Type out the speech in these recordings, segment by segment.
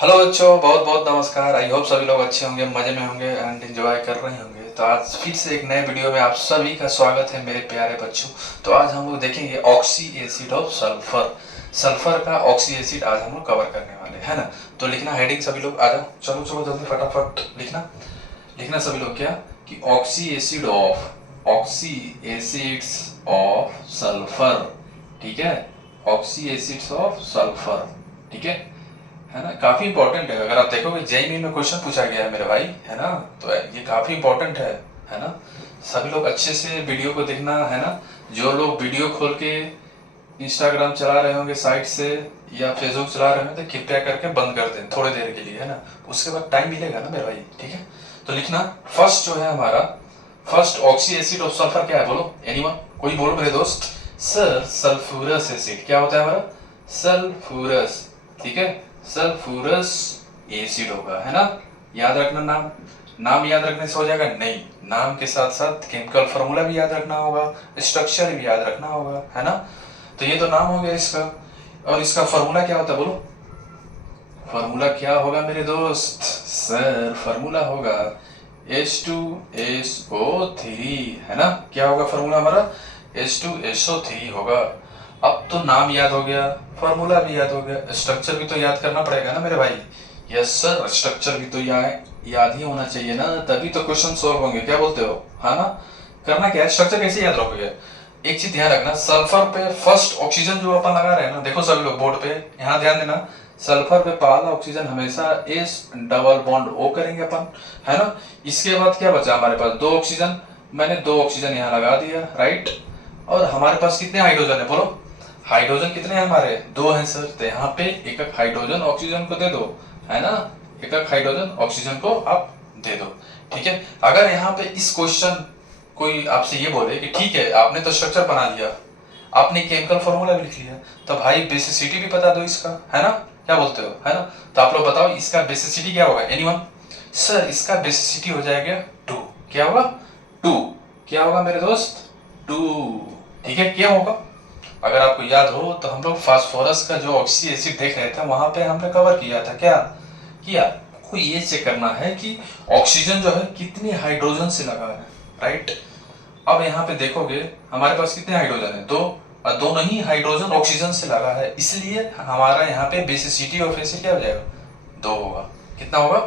Hello बच्चों, बहुत बहुत नमस्कार। आई होप सभी लोग अच्छे होंगे, मजे में होंगे एंड एंजॉय कर रहे होंगे। तो आज फिर से एक नए वीडियो में आप सभी का स्वागत है मेरे प्यारे बच्चों। तो आज हम लोग देखेंगे oxy acid of sulphur. Sulphur का ऑक्सी एसिड आज हम लोग कवर करने वाले है ना। तो लिखना हेडिंग सभी लोग, आ जाओ, चलो चलो जल्दी फटाफट लिखना। लिखना सभी लोग क्या कि ऑक्सी एसिड्स ऑफ सल्फर। ठीक है, ऑक्सी एसिड्स ऑफ सल्फर। ठीक है ना। काफी इंपॉर्टेंट है, अगर आप देखोगे जेईई में क्वेश्चन पूछा गया है मेरे भाई, है ना। तो ये काफी इंपॉर्टेंट है ना। सभी लोग अच्छे से वीडियो को देखना, है ना। जो लोग वीडियो खोल के इंस्टाग्राम चला रहे होंगे साइड से या फेसबुक चला रहे होंगे तो कृपया करके बंद कर दें थोड़ी देर के लिए, है ना। उसके बाद टाइम मिलेगा ना मेरे भाई, ठीक है। तो लिखना फर्स्ट जो है हमारा, first oxy acid of sulphur क्या है, बोलो एनीवन, कोई बोलो मेरे दोस्त। सर सल्फ्यूरस एसिड क्या होता है हमारा, सल्फ्यूरस। ठीक है, सल्फ्यूरस एसिड होगा, है ना। याद रखना, नाम नाम याद रखने से हो जाएगा नहीं, नाम के साथ साथ केमिकल फॉर्मूला भी याद रखना होगा, स्ट्रक्चर भी याद रखना होगा, है ना। तो ये तो नाम हो गया इसका, और इसका फॉर्मूला क्या होता है बोलो। फॉर्मूला क्या होगा मेरे दोस्त, सर फॉर्मूला होगा H2SO3, है ना। क्या होगा फॉर्मूला हमारा, H2SO3 होगा। अब तो नाम याद हो गया, फॉर्मूला भी याद हो गया, स्ट्रक्चर भी तो याद करना पड़ेगा ना मेरे भाई। यस सर, स्ट्रक्चर भी तो याद ही होना चाहिए ना, तभी तो क्वेश्चन सॉल्व होंगे, क्या बोलते हो, है ना। करना क्या है, स्ट्रक्चर कैसे याद रखोगे। एक चीज ध्यान रखना, सल्फर पे फर्स्ट ऑक्सीजन जो अपन लगा रहे हैं ना, देखो सभी लोग बोर्ड पे, यहाँ ध्यान देना। सल्फर पे पहला ऑक्सीजन हमेशा एस डबल बॉन्ड ओ करेंगे अपन, है ना। इसके बाद क्या बचा हमारे पास, दो ऑक्सीजन, मैंने दो ऑक्सीजन यहाँ लगा दिया, राइट। और हमारे पास कितने हाइड्रोजन है बोलो, हाइड्रोजन कितने हैं हमारे, दो हैं सर। तो यहाँ पे एक एक हाइड्रोजन ऑक्सीजन को दे दो, है ना। एक एक हाइड्रोजन ऑक्सीजन को आप दे दो, ठीक है। अगर यहाँ पे इस क्वेश्चन कोई आपसे ये बोले कि ठीक है आपने तो स्ट्रक्चर बना दिया, आपने केमिकल फॉर्मूला भी लिख लिया, तो भाई बेसिसिटी भी बता दो इसका, है ना। क्या बोलते हो, है ना। तो आप लोग बताओ इसका बेसिसिटी क्या होगा, एनीवन। सर इसका बेसिसिटी हो जाएगा 2। क्या होगा, 2। क्या होगा मेरे दोस्त, 2। ठीक है, क्या होगा। अगर आपको याद हो तो हम लोग फास्फोरस का जो ऑक्सी एसिड देख रहे थे वहां पे हमने कवर किया था, क्या किया, आपको ये चेक करना है कि ऑक्सीजन जो है कितनी हाइड्रोजन से लगा है, राइट। अब यहाँ पे देखोगे हमारे पास कितने हाइड्रोजन है, दो, और दोनों ही हाइड्रोजन ऑक्सीजन से लगा है, इसलिए हमारा यहाँ पे बेसिसिटी ऑफ एसिड क्या हो जाएगा, 2 होगा। कितना होगा,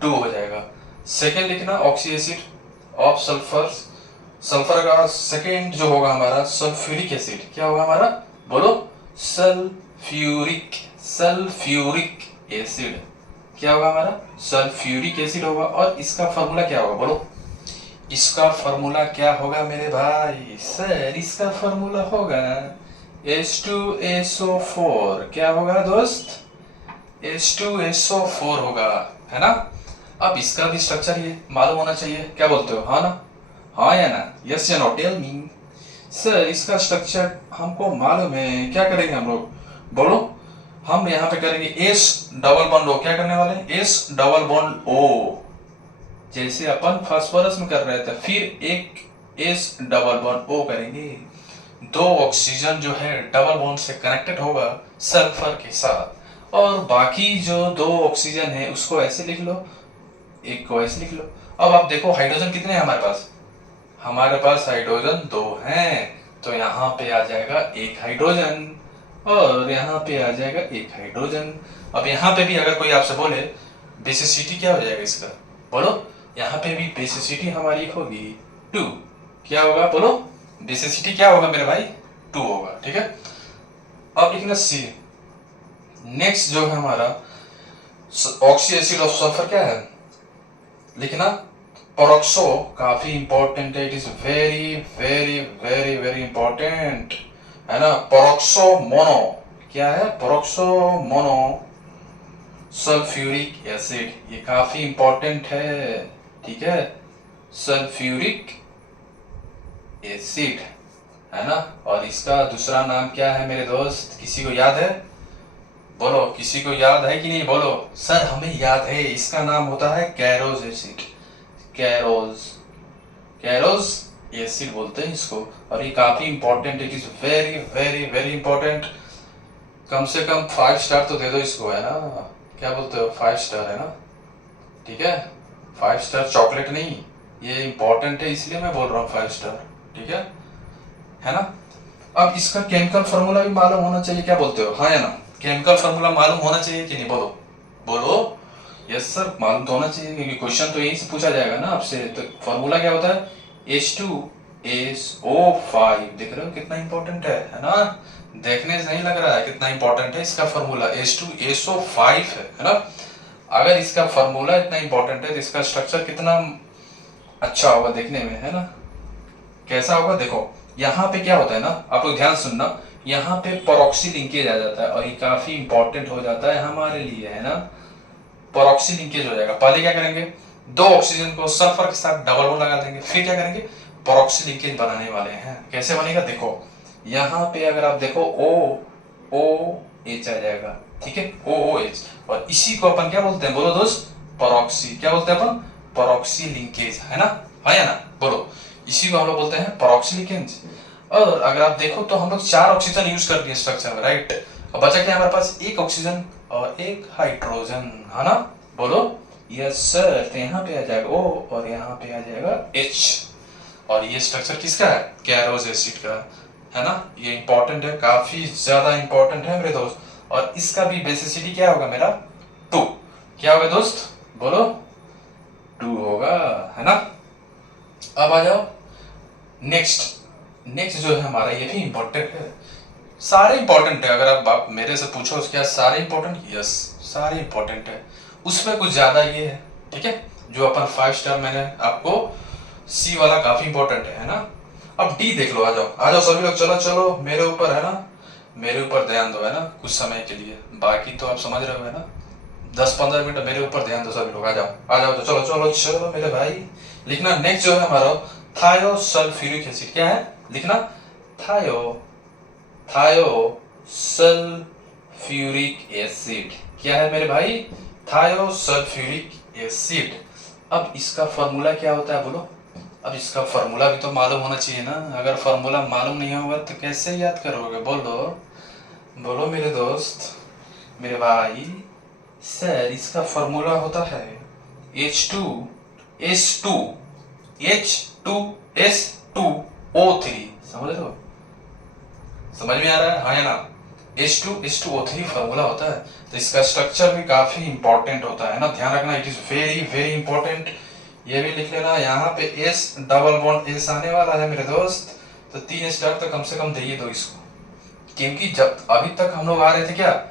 2 हो जाएगा। सेकेंड लिखना, oxy acid of sulphur, sulphur का सेकेंड जो होगा हमारा सल्फ्यूरिक एसिड, क्या होगा हमारा, बोलो सल्फ्यूरिक, सल्फ्यूरिक एसिड। क्या होगा हमारा, सल्फ्यूरिक एसिड होगा। और इसका फॉर्मूला क्या होगा बोलो, इसका फॉर्मूला क्या होगा मेरे भाई, सर इसका फॉर्मूला होगा H2SO4। क्या होगा दोस्त, H2SO4 होगा, है ना। अब इसका भी स्ट्रक्चर ये मालूम होना चाहिए, क्या बोलते हो, हाँ ना, हाँ या ना, यस या नो, टेल मी। सर इसका स्ट्रक्चर हमको मालूम है, क्या करेंगे हम लोग बोलो। हम यहाँ पे करेंगे एस डबल बॉन्ड ओ, क्या करने वाले, एस डबल बॉन्ड ओ, जैसे अपन फास्फोरस में कर रहे थे, फिर एक एस डबल बॉन्ड ओ करेंगे। दो ऑक्सीजन जो है डबल बॉन्ड से कनेक्टेड होगा सल्फर के साथ, और बाकी जो दो ऑक्सीजन है उसको ऐसे लिख लो, एक को ऐसे लिख लो। अब आप देखो हाइड्रोजन कितने हैं हमारे पास, हमारे पास हाइड्रोजन 2 हैं, तो यहाँ पे आ जाएगा एक हाइड्रोजन, और यहाँ पे आ जाएगा एक हाइड्रोजन। अब यहाँ पे भी अगर कोई आपसे बोले बेसिसिटी क्या हो जाएगा इसका, बोलो। यहाँ पे भी बेसिसिटी हमारी होगी 2। क्या होगा बोलो, बेसिसिटी क्या होगा मेरे भाई, 2 होगा, ठीक है। अब लिखना सी, नेक्स्ट जो है हमारा ऑक्सी एसिड ऑफ सल्फर क्या है, लिखना परोक्सो। काफी इंपॉर्टेंट है, it is very very very very important, है ना। परोक्सो मोनो, क्या है, परोक्सो मोनो सल्फ्यूरिक एसिड, ये काफी इंपॉर्टेंट है, ठीक है। सल्फ्यूरिक एसिड, है ना। और इसका दूसरा नाम क्या है मेरे दोस्त, किसी को याद है, बोलो, किसी को याद है कि नहीं, बोलो। सर हमें याद है, इसका नाम होता है कैरोज एसिड, कैरोज, कैरोज एसिड बोलते हैं इसको। और ये काफी important, it is very very very important. कम से कम 5 स्टार तो दे दो इसको, है ना। क्या बोलते हो, 5 स्टार है ना, ठीक है, 5 स्टार चॉकलेट नहीं, ये इंपॉर्टेंट है इसलिए मैं बोल रहा हूँ 5 स्टार, ठीक है ना। अब इसका केमिकल फार्मूला भी मालूम होना चाहिए, क्या बोलते हो, हाँ या ना, केमिकल फार्मूला मालूम होना चाहिए कि नहीं, बोलो बोलो। यस सर, मालूम तो होना चाहिए क्योंकि क्वेश्चन तो यहीं से पूछा जाएगा ना आपसे। तो फार्मूला क्या होता है, H2SO5, देख रहे हो कितना इंपॉर्टेंट है ना, देखने से नहीं लग रहा है कितना इंपॉर्टेंट है इसका फार्मूला, H2SO5 है ना। अगर इसका फार्मूला इतना इंपॉर्टेंट है तो इसका स्ट्रक्चर कितना अच्छा होगा देखने में, है ना, कैसा होगा। देखो यहाँ पे क्या होता है ना, आप लोग ध्यान सुनना, यहाँ पे परऑक्सी लिंकेज आ जाता है और ये काफी इंपॉर्टेंट हो जाता है हमारे लिए, है ना। परऑक्सी लिंकेज हो जाएगा, पहले क्या करेंगे, दो ऑक्सीजन को सल्फर के साथ डबल बॉन्ड लगा देंगे, फिर क्या करेंगे, परऑक्सी लिंकेज बनाने वाले हैं। कैसे बनेगा, देखो यहाँ पे अगर आप देखो OOH आ जाएगा, ठीक है, OOH, और इसी को अपन क्या बोलते हैं, बोलो दोस्त, परऑक्सी, क्या बोलते हैं अपन, परऑक्सी लिंकेज, है ना, हाँ या ना, बोलो, इसी को हम लोग बोलते हैं परऑक्सी लिंकेज। और अगर आप देखो तो हम लोग 4 ऑक्सीजन यूज कर दिए स्ट्रक्चर में, राइट, अब बचा क्या हमारे पास, एक ऑक्सीजन और एक हाइड्रोजन, है ना, बोलो यस सर। तो यहाँ पे आ जाएगा O और यहाँ पे आ जाएगा H, और ये स्ट्रक्चर किसका है, कैरोज एसिड का, है ना। ये इंपॉर्टेंट है, काफी ज्यादा इंपॉर्टेंट है मेरे दोस्त, और इसका भी बेसिसिटी क्या होगा मेरा, 2, क्या होगा दोस्त, बोलो 2 होगा, है ना। अब आ जाओ नेक्स्ट जो है हमारा, ये भी इंपॉर्टेंट है, सारे इंपॉर्टेंट है, अगर आप मेरे से पूछो क्या सारे इंपॉर्टेंट, यस सारे इंपॉर्टेंट है, उसमें कुछ ज्यादा ये है, ठीक है, जो अपन 5 स्टार मैंने आपको, सी वाला काफी इंपॉर्टेंट है ना। अब डी देख लो, आ जाओ सभी लोग, चलो चलो मेरे ऊपर, है ना, मेरे ऊपर ध्यान दो, है ना, कुछ समय के लिए, बाकी तो आप समझ रहे हो, है ना, 10-15 मिनट मेरे ऊपर ध्यान दो सभी लोग, आ जाओ तो चलो चलो चलो मेरे भाई। लिखना नेक्स्ट जो है हमारा थायोसल्फ्यूरिक एसिड, क्या है लिखना, थायोसल्फ्यूरिक एसिड, क्या है मेरे भाई, थायोसल्फ्यूरिक एसिड। अब इसका फार्मूला क्या होता है बोलो, अब इसका फार्मूला भी तो मालूम होना चाहिए ना, अगर फार्मूला मालूम नहीं होगा तो कैसे याद करोगे, बोलो बोलो मेरे दोस्त, मेरे भाई। सर इसका फार्मूला होता है H2S2O3, समझ लो, समझ में आ रहा है, हाँ या ना, H2S2O3 फार्मूला होता है। तो इसका स्ट्रक्चर भी काफी इंपॉर्टेंट होता है ना, ध्यान रखना, it is very very important. ये भी लिख लेना, यहाँ पे S डबल बॉन्ड S आने वाला है मेरे दोस्त, तो 3 स्टार तो कम से कम दे दो इसको, क्योंकि जब अभी तक हम लोग आ रहे थे क्या,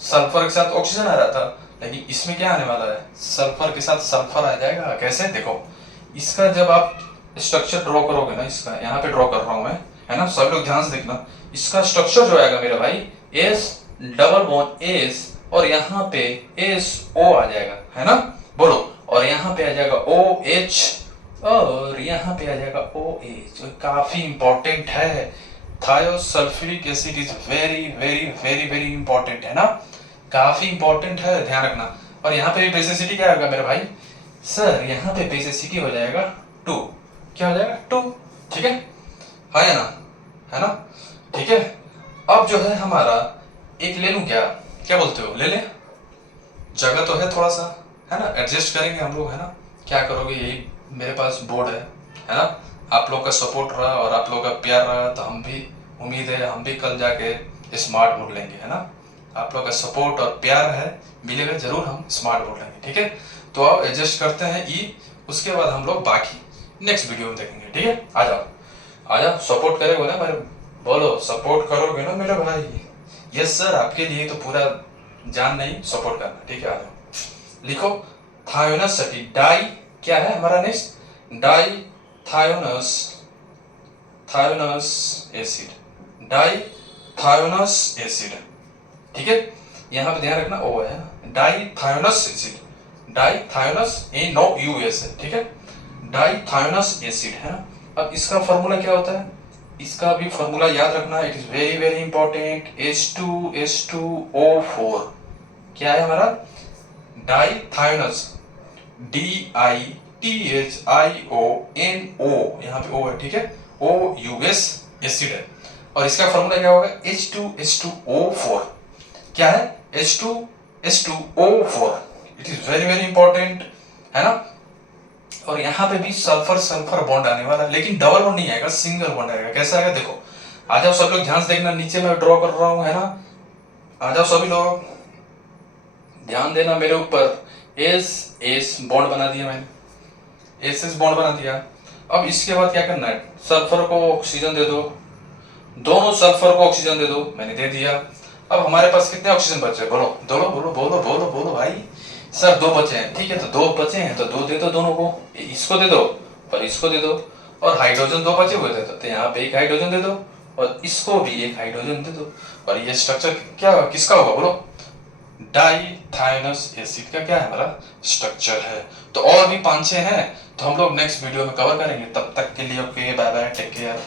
सल्फर के साथ ऑक्सीजन आ रहा था, लेकिन इसमें क्या आने वाला है, सल्फर के साथ सल्फर आ जाएगा। कैसे, देखो इसका जब आप स्ट्रक्चर ड्रॉ करोगे ना, इसका यहाँ पे ड्रॉ कर रहा हूं मैं, है ना, सब लोग ध्यान से देखना, इसका स्ट्रक्चर जो आएगा मेरे भाई, S डबल बॉन्ड S, और यहाँ पे SO आ जाएगा, है ना, बोलो, और यहाँ पे आ जाएगा OH, और यहाँ पे आ जाएगा OH, काफी इंपॉर्टेंट है। Thiosulfuric acid is very very very very important, है ना, काफी इंपॉर्टेंट है, ध्यान रखना। और यहाँ पे बेसिसिटी क्या होगा मेरे भाई, सर यहाँ पे बेसिसिटी हो जाएगा 2, क्या हो जाएगा 2, ठीक है, हाँ या ना, है ना, ठीक है। अब जो है हमारा एक ले लूं क्या, क्या बोलते हो, ले ले, जगह तो है थोड़ा सा, है ना, एडजस्ट करेंगे हम लोग, है ना, क्या करोगे, यही मेरे पास बोर्ड है ना, आप लोग का सपोर्ट रहा और आप लोग का प्यार रहा तो हम भी, उम्मीद है हम भी कल जाके स्मार्ट बोर्ड लेंगे, है ना, आप लोग का सपोर्ट और प्यार है, मिलेगा जरूर, हम स्मार्ट बोर्ड लेंगे, ठीक है। तो आओ एडजस्ट करते हैं उसके बाद हम लोग बाकी नेक्स्ट वीडियो में देखेंगे, ठीक है, आ जाओ सपोर्ट करोगे ना मेरे, बोलो सपोर्ट करोगे ना मेरे भाई, यस सर, आपके लिए तो पूरा जान नहीं सपोर्ट करना, ठीक है, आ जाओ, लिखो थायोनस डाई, क्या है हमारा next, dithionous acid, dithionous acid, ठीक है, यहाँ पे ध्यान रखना O है, dithionous acid, dithionous no US है, ठीक है, डाई थायोनस एसिड, है ना। अब इसका फार्मूला क्या होता है, इसका भी फार्मूला याद रखना, it is very very important, H2S2O4, क्या है हमारा, डाई थायोनस, DITHIONO, यहाँ पे O है, ठीक है, OUS एसिड है, और इसका फार्मूला क्या होगा, H2S2O4, क्या है, H2 H2O4, it is very very important, है ना। और यहाँ पे भी सल्फर सल्फर बॉन्ड आने वाला, लेकिन डबल बॉन्ड नहीं आएगा, सिंगल बॉन्ड आएगा। कैसा आएगा देखो, आ जाओ सब लोग ध्यान से देखना, नीचे मैं ड्रॉ कर रहा हूँ, है ना। आ जाओ सभी लोग, ध्यान देना मेरे ऊपर। एस एस बॉन्ड बना दिया मैंने, एस एस बॉन्ड बना दिया। अब इसके बाद क्या करना है, सल्फर को ऑक्सीजन दे दो, दोनों सल्फर को ऑक्सीजन दे दो, मैंने दे दिया। अब हमारे पास कितने ऑक्सीजन बचे, बोलो बोलो बोलो बोलो बोलो बोलो भाई। सर 2 बचे हैं, ठीक है, तो 2 बचे हैं तो 2 दे दो दोनों को, इसको दे दो और इसको दे दो। और हाइड्रोजन 2 बचे हुए थे तो यहाँ पे 1 हाइड्रोजन दे दो और इसको भी 1 हाइड्रोजन दे दो। और ये स्ट्रक्चर क्या किसका होगा बोलो, डाइथायोनस एसिड का क्या है हमारा स्ट्रक्चर है। तो और भी 5-6 हैं, तो हम लोग नेक्स्ट वीडियो में कवर करेंगे। तब तक के लिए okay, bye bye, take care.